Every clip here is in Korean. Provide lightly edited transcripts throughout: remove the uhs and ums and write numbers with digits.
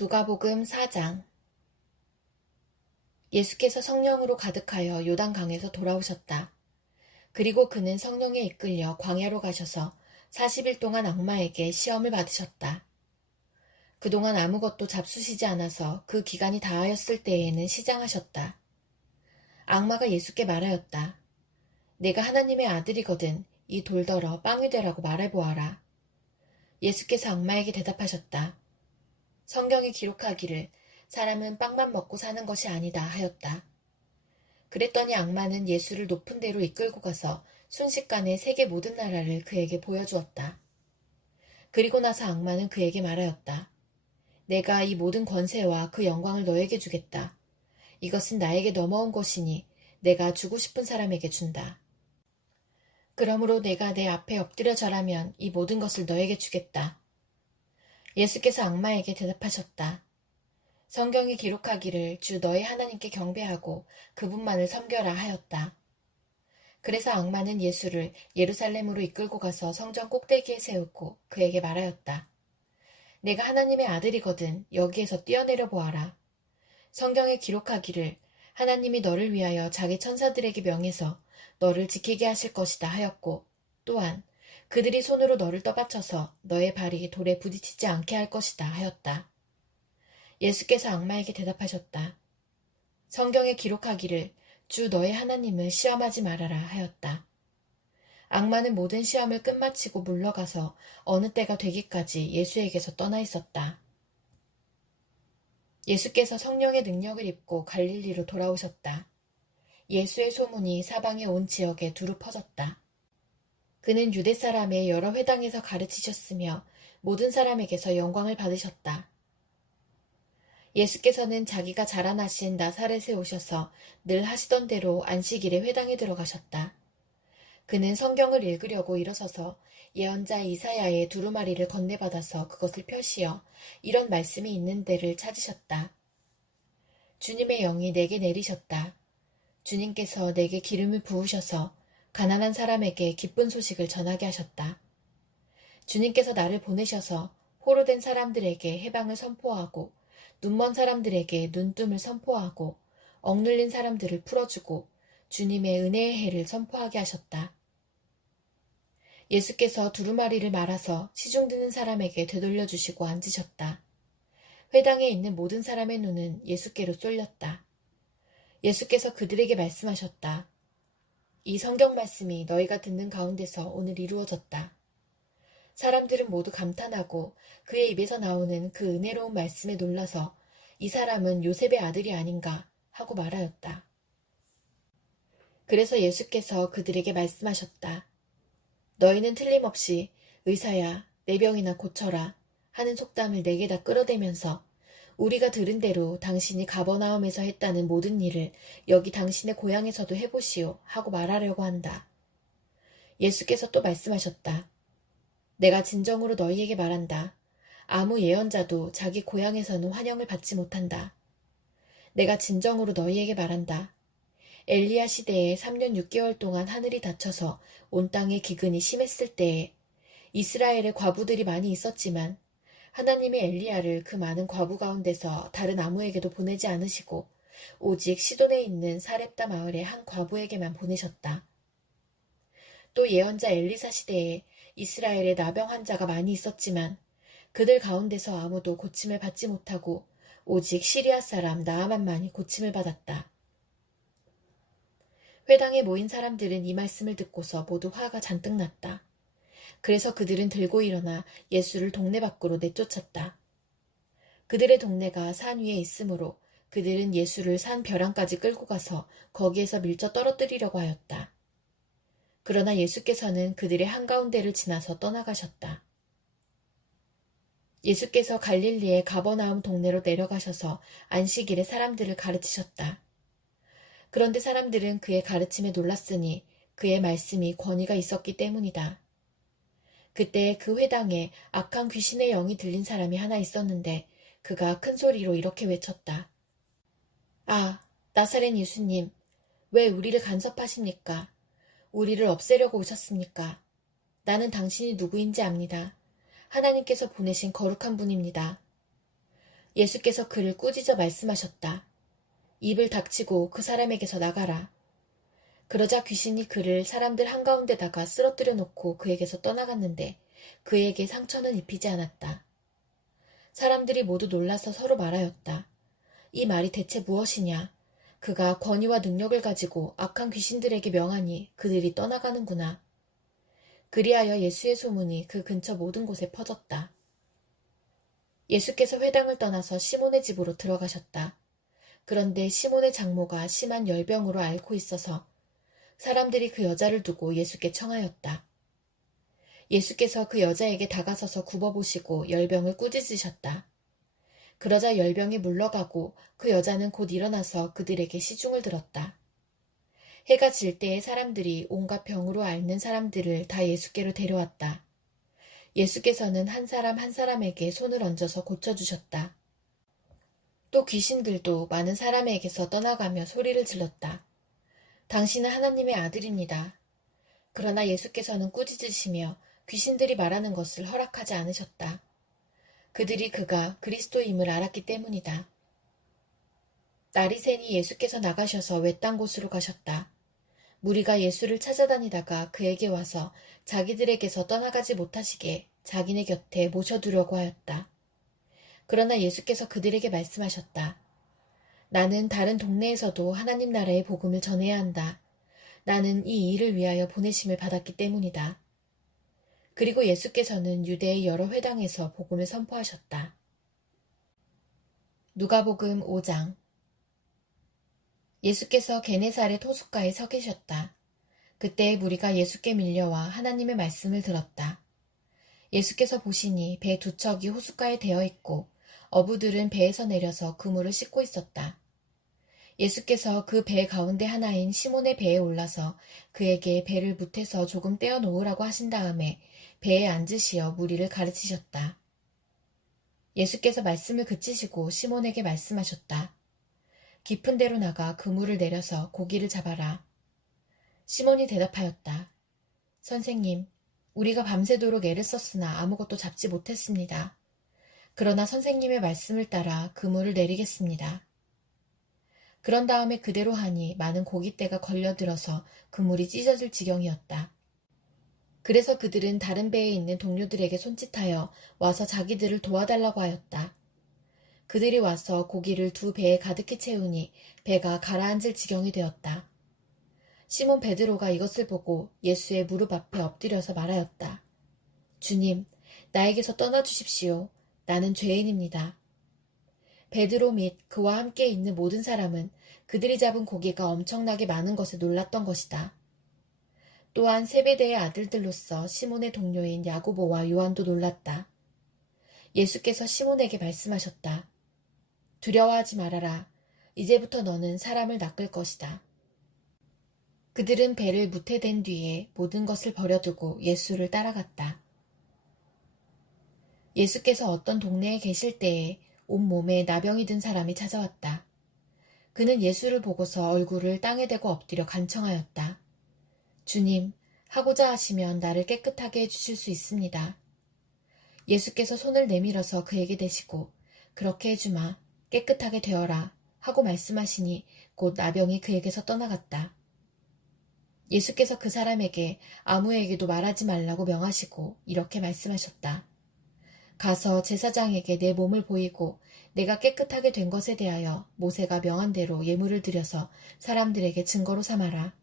누가복음 4장. 예수께서 성령으로 가득하여 요단강에서 돌아오셨다. 그리고 그는 성령에 이끌려 광야로 가셔서 40일 동안 악마에게 시험을 받으셨다. 그동안 아무것도 잡수시지 않아서 그 기간이 다하였을 때에는 시장하셨다. 악마가 예수께 말하였다. 내가 하나님의 아들이거든 이 돌더러 빵이 되라고 말해보아라. 예수께서 악마에게 대답하셨다. 성경에 기록하기를 사람은 빵만 먹고 사는 것이 아니다 하였다. 그랬더니 악마는 예수를 높은 데로 이끌고 가서 순식간에 세계 모든 나라를 그에게 보여주었다. 그리고 나서 악마는 그에게 말하였다. 내가 이 모든 권세와 그 영광을 너에게 주겠다. 이것은 나에게 넘어온 것이니 내가 주고 싶은 사람에게 준다. 그러므로 내가 내 앞에 엎드려 절하면 이 모든 것을 너에게 주겠다. 예수께서 악마에게 대답하셨다. 성경이 기록하기를 주 너의 하나님께 경배하고 그분만을 섬겨라 하였다. 그래서 악마는 예수를 예루살렘으로 이끌고 가서 성전 꼭대기에 세우고 그에게 말하였다. 내가 하나님의 아들이거든 여기에서 뛰어내려 보아라. 성경에 기록하기를 하나님이 너를 위하여 자기 천사들에게 명해서 너를 지키게 하실 것이다 하였고 또한 그들이 손으로 너를 떠받쳐서 너의 발이 돌에 부딪히지 않게 할 것이다 하였다. 예수께서 악마에게 대답하셨다. 성경에 기록하기를 주 너의 하나님을 시험하지 말아라 하였다. 악마는 모든 시험을 끝마치고 물러가서 어느 때가 되기까지 예수에게서 떠나 있었다. 예수께서 성령의 능력을 입고 갈릴리로 돌아오셨다. 예수의 소문이 사방의 온 지역에 두루 퍼졌다. 그는 유대 사람의 여러 회당에서 가르치셨으며 모든 사람에게서 영광을 받으셨다. 예수께서는 자기가 자라나신 나사렛에 오셔서 늘 하시던 대로 안식일에 회당에 들어가셨다. 그는 성경을 읽으려고 일어서서 예언자 이사야의 두루마리를 건네받아서 그것을 펴시어 이런 말씀이 있는 데를 찾으셨다. 주님의 영이 내게 내리셨다. 주님께서 내게 기름을 부으셔서 가난한 사람에게 기쁜 소식을 전하게 하셨다. 주님께서 나를 보내셔서 포로된 사람들에게 해방을 선포하고 눈먼 사람들에게 눈뜸을 선포하고 억눌린 사람들을 풀어주고 주님의 은혜의 해를 선포하게 하셨다. 예수께서 두루마리를 말아서 시중 드는 사람에게 되돌려 주시고 앉으셨다. 회당에 있는 모든 사람의 눈은 예수께로 쏠렸다. 예수께서 그들에게 말씀하셨다. 이 성경 말씀이 너희가 듣는 가운데서 오늘 이루어졌다. 사람들은 모두 감탄하고 그의 입에서 나오는 그 은혜로운 말씀에 놀라서 이 사람은 요셉의 아들이 아닌가 하고 말하였다. 그래서 예수께서 그들에게 말씀하셨다. 너희는 틀림없이 의사야 내 병이나 고쳐라 하는 속담을 내게다 끌어대면서 우리가 들은 대로 당신이 가버나움에서 했다는 모든 일을 여기 당신의 고향에서도 해보시오 하고 말하려고 한다. 예수께서 또 말씀하셨다. 내가 진정으로 너희에게 말한다. 아무 예언자도 자기 고향에서는 환영을 받지 못한다. 내가 진정으로 너희에게 말한다. 엘리야 시대에 3년 6개월 동안 하늘이 닫혀서 온 땅의 기근이 심했을 때에 이스라엘에 과부들이 많이 있었지만 하나님이 엘리야를 그 많은 과부 가운데서 다른 아무에게도 보내지 않으시고 오직 시돈에 있는 사렙다 마을의 한 과부에게만 보내셨다. 또 예언자 엘리사 시대에 이스라엘에 나병 환자가 많이 있었지만 그들 가운데서 아무도 고침을 받지 못하고 오직 시리아 사람 나아만만이 고침을 받았다. 회당에 모인 사람들은 이 말씀을 듣고서 모두 화가 잔뜩 났다. 그래서 그들은 들고 일어나 예수를 동네 밖으로 내쫓았다. 그들의 동네가 산 위에 있으므로 그들은 예수를 산 벼랑까지 끌고 가서 거기에서 밀쳐 떨어뜨리려고 하였다. 그러나 예수께서는 그들의 한가운데를 지나서 떠나가셨다. 예수께서 갈릴리의 가버나움 동네로 내려가셔서 안식일에 사람들을 가르치셨다. 그런데 사람들은 그의 가르침에 놀랐으니 그의 말씀이 권위가 있었기 때문이다. 그때 그 회당에 악한 귀신의 영이 들린 사람이 하나 있었는데 그가 큰 소리로 이렇게 외쳤다. 아, 나사렛 예수님, 왜 우리를 간섭하십니까? 우리를 없애려고 오셨습니까? 나는 당신이 누구인지 압니다. 하나님께서 보내신 거룩한 분입니다. 예수께서 그를 꾸짖어 말씀하셨다. 입을 닥치고 그 사람에게서 나가라. 그러자 귀신이 그를 사람들 한가운데다가 쓰러뜨려 놓고 그에게서 떠나갔는데 그에게 상처는 입히지 않았다. 사람들이 모두 놀라서 서로 말하였다. 이 말이 대체 무엇이냐? 그가 권위와 능력을 가지고 악한 귀신들에게 명하니 그들이 떠나가는구나. 그리하여 예수의 소문이 그 근처 모든 곳에 퍼졌다. 예수께서 회당을 떠나서 시몬의 집으로 들어가셨다. 그런데 시몬의 장모가 심한 열병으로 앓고 있어서 사람들이 그 여자를 두고 예수께 청하였다. 예수께서 그 여자에게 다가서서 굽어보시고 열병을 꾸짖으셨다. 그러자 열병이 물러가고 그 여자는 곧 일어나서 그들에게 시중을 들었다. 해가 질 때에 사람들이 온갖 병으로 앓는 사람들을 다 예수께로 데려왔다. 예수께서는 한 사람 한 사람에게 손을 얹어서 고쳐주셨다. 또 귀신들도 많은 사람에게서 떠나가며 소리를 질렀다. 당신은 하나님의 아들입니다. 그러나 예수께서는 꾸짖으시며 귀신들이 말하는 것을 허락하지 않으셨다. 그들이 그가 그리스도임을 알았기 때문이다. 날이 새니 예수께서 나가셔서 외딴 곳으로 가셨다. 무리가 예수를 찾아다니다가 그에게 와서 자기들에게서 떠나가지 못하시게 자기네 곁에 모셔두려고 하였다. 그러나 예수께서 그들에게 말씀하셨다. 나는 다른 동네에서도 하나님 나라의 복음을 전해야 한다. 나는 이 일을 위하여 보내심을 받았기 때문이다. 그리고 예수께서는 유대의 여러 회당에서 복음을 선포하셨다. 누가복음 5장. 예수께서 게네사렛 호숫가에 서 계셨다. 그때 무리가 예수께 밀려와 하나님의 말씀을 들었다. 예수께서 보시니 배 두 척이 호숫가에 대어 있고 어부들은 배에서 내려서 그물을 씻고 있었다. 예수께서 그 배 가운데 하나인 시몬의 배에 올라서 그에게 배를 무태서 조금 떼어 놓으라고 하신 다음에 배에 앉으시어 무리를 가르치셨다. 예수께서 말씀을 그치시고 시몬에게 말씀하셨다. 깊은 데로 나가 그물을 내려서 고기를 잡아라. 시몬이 대답하였다. 선생님, 우리가 밤새도록 애를 썼으나 아무것도 잡지 못했습니다. 그러나 선생님의 말씀을 따라 그물을 내리겠습니다. 그런 다음에 그대로 하니 많은 고깃대가 걸려들어서 그물이 찢어질 지경이었다. 그래서 그들은 다른 배에 있는 동료들에게 손짓하여 와서 자기들을 도와달라고 하였다. 그들이 와서 고기를 두 배에 가득히 채우니 배가 가라앉을 지경이 되었다. 시몬 베드로가 이것을 보고 예수의 무릎 앞에 엎드려서 말하였다. 주님, 나에게서 떠나주십시오. 나는 죄인입니다. 베드로 및 그와 함께 있는 모든 사람은 그들이 잡은 고기가 엄청나게 많은 것에 놀랐던 것이다. 또한 세베대의 아들들로서 시몬의 동료인 야고보와 요한도 놀랐다. 예수께서 시몬에게 말씀하셨다. 두려워하지 말아라. 이제부터 너는 사람을 낚을 것이다. 그들은 배를 무태댄 뒤에 모든 것을 버려두고 예수를 따라갔다. 예수께서 어떤 동네에 계실 때에 온몸에 나병이 든 사람이 찾아왔다. 그는 예수를 보고서 얼굴을 땅에 대고 엎드려 간청하였다. 주님, 하고자 하시면 나를 깨끗하게 해주실 수 있습니다. 예수께서 손을 내밀어서 그에게 대시고 그렇게 해주마, 깨끗하게 되어라 하고 말씀하시니 곧 나병이 그에게서 떠나갔다. 예수께서 그 사람에게 아무에게도 말하지 말라고 명하시고 이렇게 말씀하셨다. 가서 제사장에게 내 몸을 보이고 내가 깨끗하게 된 것에 대하여 모세가 명한 대로 예물을 드려서 사람들에게 증거로 삼아라.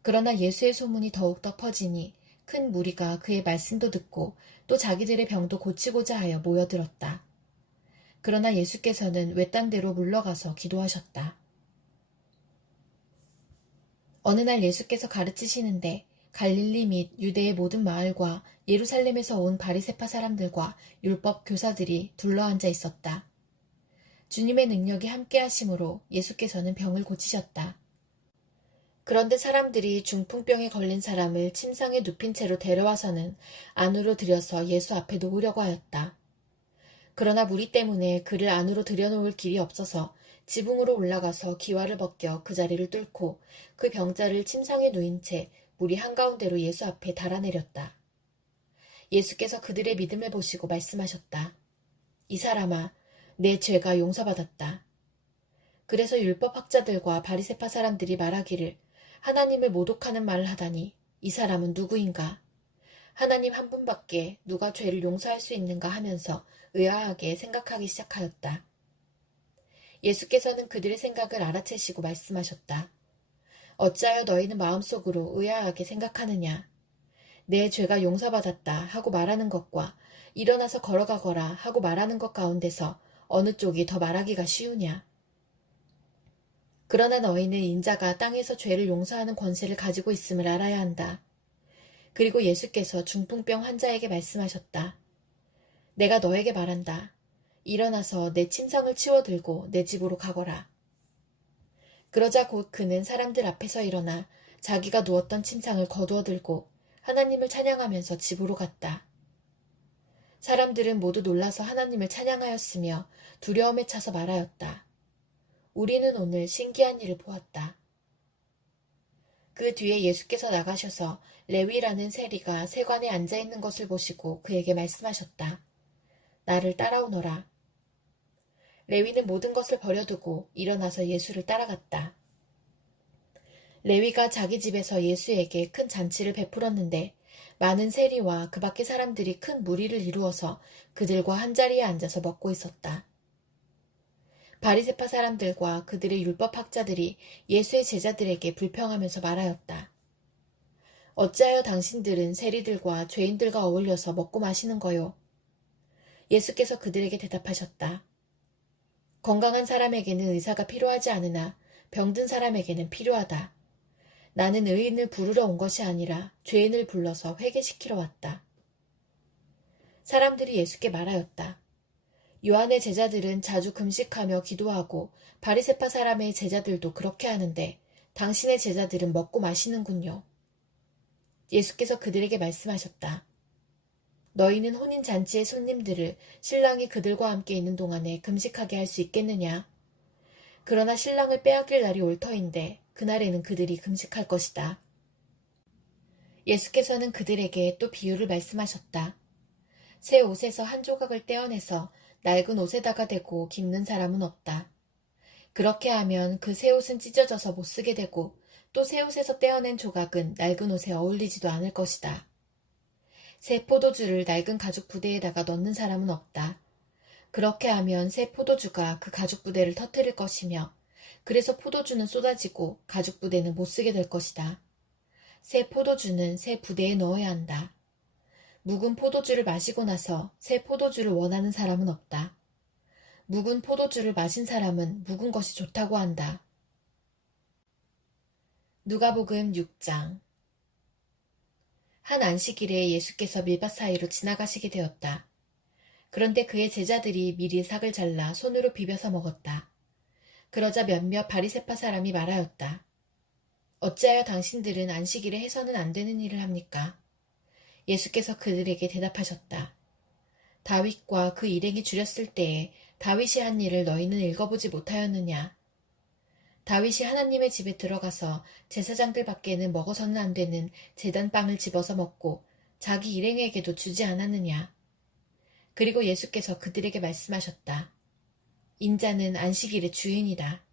그러나 예수의 소문이 더욱더 퍼지니 큰 무리가 그의 말씀도 듣고 또 자기들의 병도 고치고자 하여 모여들었다. 그러나 예수께서는 외딴 데로 물러가서 기도하셨다. 어느 날 예수께서 가르치시는데 갈릴리 및 유대의 모든 마을과 예루살렘에서 온 바리새파 사람들과 율법 교사들이 둘러앉아 있었다. 주님의 능력이 함께하심으로 예수께서는 병을 고치셨다. 그런데 사람들이 중풍병에 걸린 사람을 침상에 눕힌 채로 데려와서는 안으로 들여서 예수 앞에 놓으려고 하였다. 그러나 무리 때문에 그를 안으로 들여놓을 길이 없어서 지붕으로 올라가서 기와를 벗겨 그 자리를 뚫고 그 병자를 침상에 누인 채 무리 한가운데로 예수 앞에 달아내렸다. 예수께서 그들의 믿음을 보시고 말씀하셨다. 이 사람아, 내 죄가 용서받았다. 그래서 율법학자들과 바리새파 사람들이 말하기를 하나님을 모독하는 말을 하다니 이 사람은 누구인가? 하나님 한 분밖에 누가 죄를 용서할 수 있는가 하면서 의아하게 생각하기 시작하였다. 예수께서는 그들의 생각을 알아채시고 말씀하셨다. 어찌하여 너희는 마음속으로 의아하게 생각하느냐? 내 죄가 용서받았다 하고 말하는 것과 일어나서 걸어가거라 하고 말하는 것 가운데서 어느 쪽이 더 말하기가 쉬우냐? 그러나 너희는 인자가 땅에서 죄를 용서하는 권세를 가지고 있음을 알아야 한다. 그리고 예수께서 중풍병 환자에게 말씀하셨다. 내가 너에게 말한다. 일어나서 내 침상을 치워들고 내 집으로 가거라. 그러자 곧 그는 사람들 앞에서 일어나 자기가 누웠던 침상을 거두어 들고 하나님을 찬양하면서 집으로 갔다. 사람들은 모두 놀라서 하나님을 찬양하였으며 두려움에 차서 말하였다. 우리는 오늘 신기한 일을 보았다. 그 뒤에 예수께서 나가셔서 레위라는 세리가 세관에 앉아있는 것을 보시고 그에게 말씀하셨다. 나를 따라오너라. 레위는 모든 것을 버려두고 일어나서 예수를 따라갔다. 레위가 자기 집에서 예수에게 큰 잔치를 베풀었는데 많은 세리와 그 밖의 사람들이 큰 무리를 이루어서 그들과 한자리에 앉아서 먹고 있었다. 바리새파 사람들과 그들의 율법학자들이 예수의 제자들에게 불평하면서 말하였다. 어찌하여 당신들은 세리들과 죄인들과 어울려서 먹고 마시는 거요? 예수께서 그들에게 대답하셨다. 건강한 사람에게는 의사가 필요하지 않으나 병든 사람에게는 필요하다. 나는 의인을 부르러 온 것이 아니라 죄인을 불러서 회개시키러 왔다. 사람들이 예수께 말하였다. 요한의 제자들은 자주 금식하며 기도하고 바리새파 사람의 제자들도 그렇게 하는데 당신의 제자들은 먹고 마시는군요. 예수께서 그들에게 말씀하셨다. 너희는 혼인잔치의 손님들을 신랑이 그들과 함께 있는 동안에 금식하게 할 수 있겠느냐? 그러나 신랑을 빼앗길 날이 올 터인데 그날에는 그들이 금식할 것이다. 예수께서는 그들에게 또 비유를 말씀하셨다. 새 옷에서 한 조각을 떼어내서 낡은 옷에다가 대고 깁는 사람은 없다. 그렇게 하면 그 새 옷은 찢어져서 못 쓰게 되고 또 새 옷에서 떼어낸 조각은 낡은 옷에 어울리지도 않을 것이다. 새 포도주를 낡은 가죽 부대에다가 넣는 사람은 없다. 그렇게 하면 새 포도주가 그 가죽 부대를 터뜨릴 것이며 그래서 포도주는 쏟아지고 가죽 부대는 못 쓰게 될 것이다. 새 포도주는 새 부대에 넣어야 한다. 묵은 포도주를 마시고 나서 새 포도주를 원하는 사람은 없다. 묵은 포도주를 마신 사람은 묵은 것이 좋다고 한다. 누가복음 6장. 한 안식일에 예수께서 밀밭 사이로 지나가시게 되었다. 그런데 그의 제자들이 미리 삭을 잘라 손으로 비벼서 먹었다. 그러자 몇몇 바리새파 사람이 말하였다. 어찌하여 당신들은 안식일에 해서는 안 되는 일을 합니까? 예수께서 그들에게 대답하셨다. 다윗과 그 일행이 줄였을 때에 다윗이 한 일을 너희는 읽어보지 못하였느냐? 다윗이 하나님의 집에 들어가서 제사장들 밖에는 먹어서는 안 되는 제단빵을 집어서 먹고 자기 일행에게도 주지 않았느냐? 그리고 예수께서 그들에게 말씀하셨다. 인자는 안식일의 주인이다.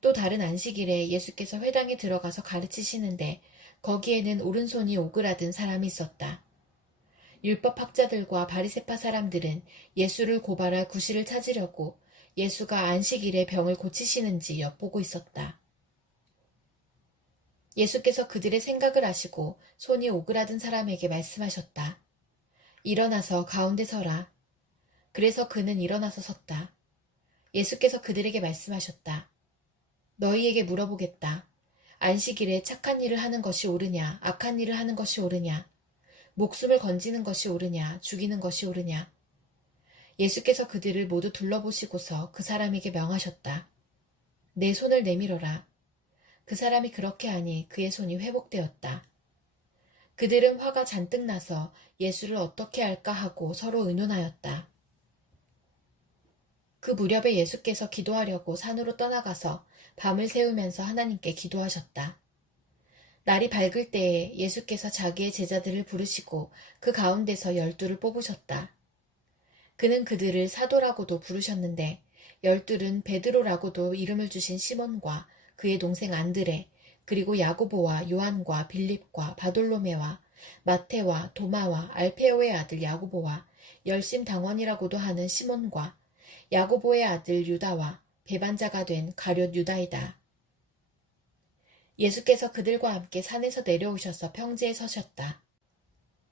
또 다른 안식일에 예수께서 회당에 들어가서 가르치시는데 거기에는 오른손이 오그라든 사람이 있었다. 율법학자들과 바리새파 사람들은 예수를 고발할 구실을 찾으려고 예수가 안식일에 병을 고치시는지 엿보고 있었다. 예수께서 그들의 생각을 아시고 손이 오그라든 사람에게 말씀하셨다. 일어나서 가운데 서라. 그래서 그는 일어나서 섰다. 예수께서 그들에게 말씀하셨다. 너희에게 물어보겠다. 안식일에 착한 일을 하는 것이 옳으냐, 악한 일을 하는 것이 옳으냐, 목숨을 건지는 것이 옳으냐, 죽이는 것이 옳으냐. 예수께서 그들을 모두 둘러보시고서 그 사람에게 명하셨다. 내 손을 내밀어라. 그 사람이 그렇게 하니 그의 손이 회복되었다. 그들은 화가 잔뜩 나서 예수를 어떻게 할까 하고 서로 의논하였다. 그 무렵에 예수께서 기도하려고 산으로 떠나가서 밤을 새우면서 하나님께 기도하셨다. 날이 밝을 때에 예수께서 자기의 제자들을 부르시고 그 가운데서 12를 뽑으셨다. 그는 그들을 사도라고도 부르셨는데 12은 베드로라고도 이름을 주신 시몬과 그의 동생 안드레, 그리고 야고보와 요한과 빌립과 바돌로메와 마테와 도마와 알페오의 아들 야고보와 열심당원이라고도 하는 시몬과 야고보의 아들 유다와 배반자가 된 가룟 유다이다. 예수께서 그들과 함께 산에서 내려오셔서 평지에 서셨다.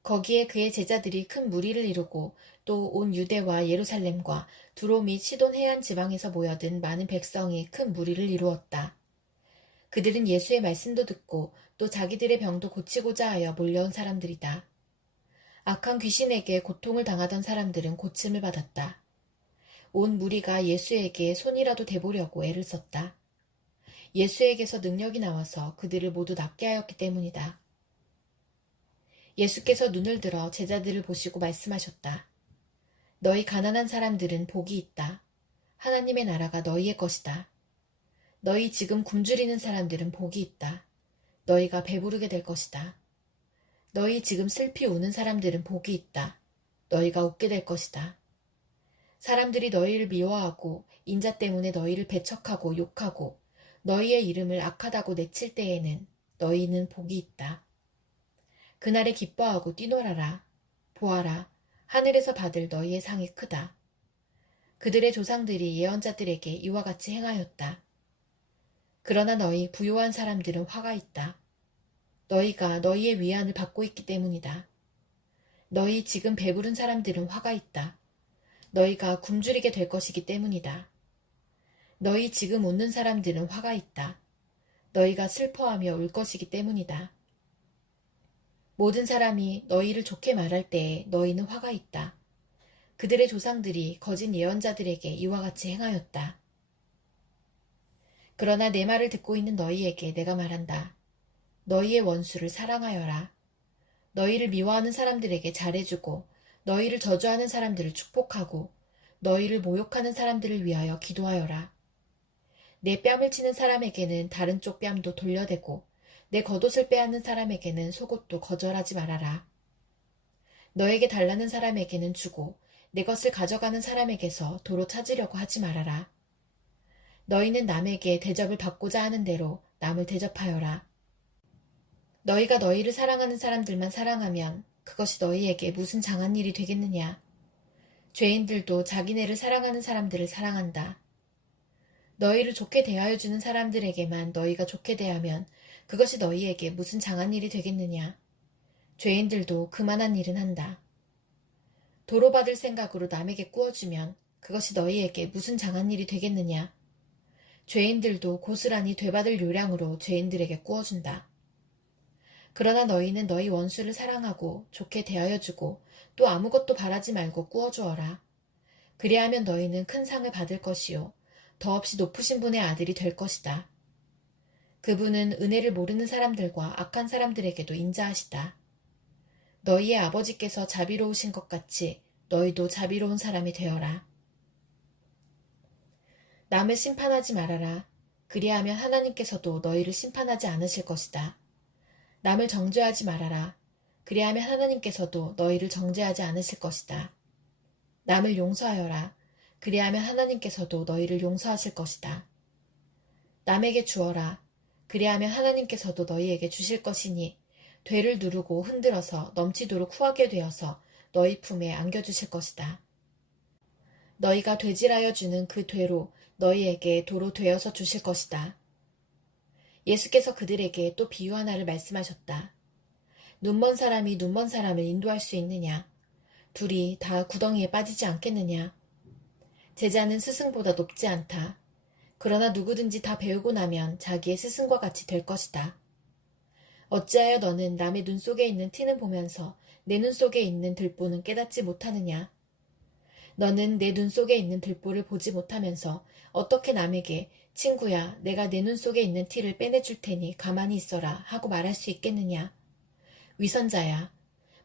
거기에 그의 제자들이 큰 무리를 이루고 또 온 유대와 예루살렘과 두로 및 시돈 해안 지방에서 모여든 많은 백성이 큰 무리를 이루었다. 그들은 예수의 말씀도 듣고 또 자기들의 병도 고치고자 하여 몰려온 사람들이다. 악한 귀신에게 고통을 당하던 사람들은 고침을 받았다. 온 무리가 예수에게 손이라도 대보려고 애를 썼다. 예수에게서 능력이 나와서 그들을 모두 낫게 하였기 때문이다. 예수께서 눈을 들어 제자들을 보시고 말씀하셨다. 너희 가난한 사람들은 복이 있다. 하나님의 나라가 너희의 것이다. 너희 지금 굶주리는 사람들은 복이 있다. 너희가 배부르게 될 것이다. 너희 지금 슬피 우는 사람들은 복이 있다. 너희가 웃게 될 것이다. 사람들이 너희를 미워하고 인자 때문에 너희를 배척하고 욕하고 너희의 이름을 악하다고 내칠 때에는 너희는 복이 있다. 그날에 기뻐하고 뛰놀아라. 보아라. 하늘에서 받을 너희의 상이 크다. 그들의 조상들이 예언자들에게 이와 같이 행하였다. 그러나 너희 부요한 사람들은 화가 있다. 너희가 너희의 위안을 받고 있기 때문이다. 너희 지금 배부른 사람들은 화가 있다. 너희가 굶주리게 될 것이기 때문이다. 너희 지금 웃는 사람들은 화가 있다. 너희가 슬퍼하며 울 것이기 때문이다. 모든 사람이 너희를 좋게 말할 때에 너희는 화가 있다. 그들의 조상들이 거짓 예언자들에게 이와 같이 행하였다. 그러나 내 말을 듣고 있는 너희에게 내가 말한다. 너희의 원수를 사랑하여라. 너희를 미워하는 사람들에게 잘해주고 너희를 저주하는 사람들을 축복하고 너희를 모욕하는 사람들을 위하여 기도하여라. 내 뺨을 치는 사람에게는 다른 쪽 뺨도 돌려대고 내 겉옷을 빼앗는 사람에게는 속옷도 거절하지 말아라. 너에게 달라는 사람에게는 주고 내 것을 가져가는 사람에게서 도로 찾으려고 하지 말아라. 너희는 남에게 대접을 받고자 하는 대로 남을 대접하여라. 너희가 너희를 사랑하는 사람들만 사랑하면 그것이 너희에게 무슨 장한 일이 되겠느냐. 죄인들도 자기네를 사랑하는 사람들을 사랑한다. 너희를 좋게 대하여 주는 사람들에게만 너희가 좋게 대하면 그것이 너희에게 무슨 장한 일이 되겠느냐. 죄인들도 그만한 일은 한다. 도로받을 생각으로 남에게 꾸어주면 그것이 너희에게 무슨 장한 일이 되겠느냐. 죄인들도 고스란히 되받을 요량으로 죄인들에게 꾸어준다. 그러나 너희는 너희 원수를 사랑하고 좋게 대하여 주고 또 아무것도 바라지 말고 꾸어주어라. 그리하면 너희는 큰 상을 받을 것이요 더없이 높으신 분의 아들이 될 것이다. 그분은 은혜를 모르는 사람들과 악한 사람들에게도 인자하시다. 너희의 아버지께서 자비로우신 것 같이 너희도 자비로운 사람이 되어라. 남을 심판하지 말아라. 그리하면 하나님께서도 너희를 심판하지 않으실 것이다. 남을 정죄하지 말아라. 그리하면 하나님께서도 너희를 정죄하지 않으실 것이다. 남을 용서하여라. 그리하면 하나님께서도 너희를 용서하실 것이다. 남에게 주어라. 그리하면 하나님께서도 너희에게 주실 것이니 되를 누르고 흔들어서 넘치도록 후하게 되어서 너희 품에 안겨주실 것이다. 너희가 되질하여 주는 그 되로 너희에게 도로 되어서 주실 것이다. 예수께서 그들에게 또 비유 하나를 말씀하셨다. 눈먼 사람이 눈먼 사람을 인도할 수 있느냐? 둘이 다 구덩이에 빠지지 않겠느냐? 제자는 스승보다 높지 않다. 그러나 누구든지 다 배우고 나면 자기의 스승과 같이 될 것이다. 어찌하여 너는 남의 눈 속에 있는 티는 보면서 내 눈 속에 있는 들보는 깨닫지 못하느냐? 너는 내 눈 속에 있는 들보를 보지 못하면서 어떻게 남에게 친구야, 내가 내 눈 속에 있는 티를 빼내줄 테니 가만히 있어라 하고 말할 수 있겠느냐? 위선자야,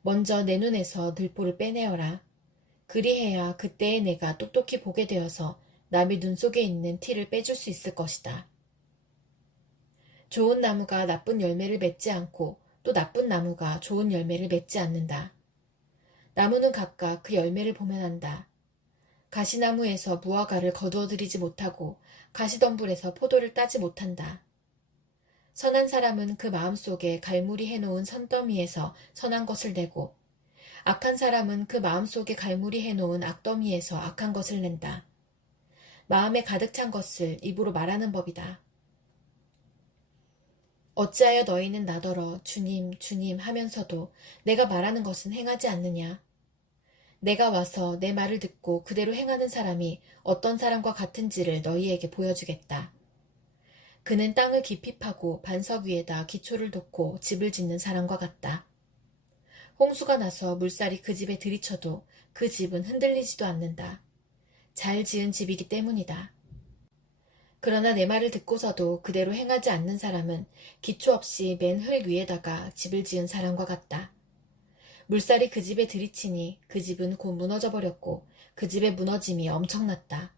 먼저 내 눈에서 들보를 빼내어라. 그리해야 그때에 내가 똑똑히 보게 되어서 남의 눈 속에 있는 티를 빼줄 수 있을 것이다. 좋은 나무가 나쁜 열매를 맺지 않고 또 나쁜 나무가 좋은 열매를 맺지 않는다. 나무는 각각 그 열매를 보면 안다. 가시나무에서 무화과를 거두어들이지 못하고 가시덤불에서 포도를 따지 못한다. 선한 사람은 그 마음속에 갈무리 해놓은 선더미에서 선한 것을 내고 악한 사람은 그 마음속에 갈무리 해놓은 악더미에서 악한 것을 낸다. 마음에 가득 찬 것을 입으로 말하는 법이다. 어찌하여 너희는 나더러 주님, 주님 하면서도 내가 말하는 것은 행하지 않느냐? 내가 와서 내 말을 듣고 그대로 행하는 사람이 어떤 사람과 같은지를 너희에게 보여주겠다. 그는 땅을 깊이 파고 반석 위에다 기초를 돛고 집을 짓는 사람과 같다. 홍수가 나서 물살이 그 집에 들이쳐도 그 집은 흔들리지도 않는다. 잘 지은 집이기 때문이다. 그러나 내 말을 듣고서도 그대로 행하지 않는 사람은 기초 없이 맨 흙 위에다가 집을 지은 사람과 같다. 물살이 그 집에 들이치니 그 집은 곧 무너져 버렸고 그 집의 무너짐이 엄청났다.